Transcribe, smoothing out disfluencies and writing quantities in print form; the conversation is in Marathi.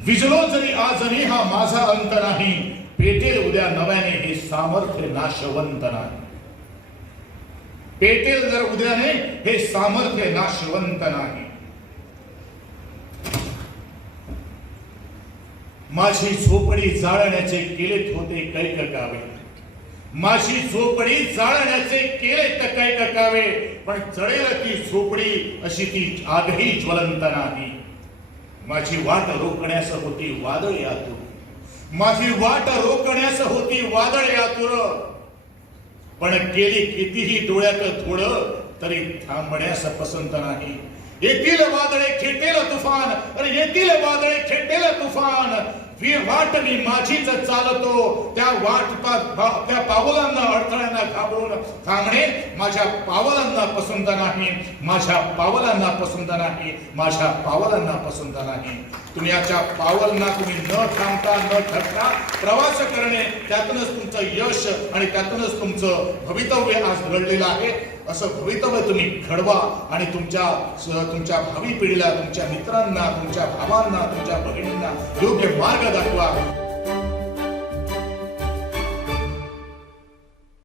विजलो जरी आजनी हा माझा अंत नाही, पेटेल उद्या नव्याने हे सामर्थ्य नाशवंत नाही. पेटेल जर उद्याने हे सामर्थ्य नाशवंत नाही. माझी झोपडी जाळण्याचे केलेत होते कैक गावे, माझी झोपडी जाळण्याचे केलेत कैक गावे, पण जळेल ती झोपडी अशी ती आगही ज्वलंत नाही. माझी वाट रोखण्यास होती वादळ आतुर, माझी वाट रोखण्यास होती वादळ आतुर, पण केली कितीही डोळ्यात थोडं तरी थांबण्यास पसंत नाही. येतील वादळे खेटेल तुफान, अरे येतील वादळे खेटेल तुफान, वाट मी माझीच चालतो, त्या पावलांना अडथळ्यांना घाबरून थांबणे माझ्या पावलांना पसंत नाही, माझ्या पावलांना पसंत नाही, माझ्या पावलांना पसंत नाही. तुम्ही याच्या पावलांना तुम्ही न थांबता न थकता प्रवास करणे, त्यातूनच तुमचं यश आणि त्यातूनच तुमचं भवितव्य आज घडलेलं आहे. असं भवितव्य तुम्ही घडवा आणि तुमच्या भावी पिढीला, तुमच्या मित्रांना, तुमच्या भावांना, तुमच्या भगिनींना योग्य मार्ग दाखवा.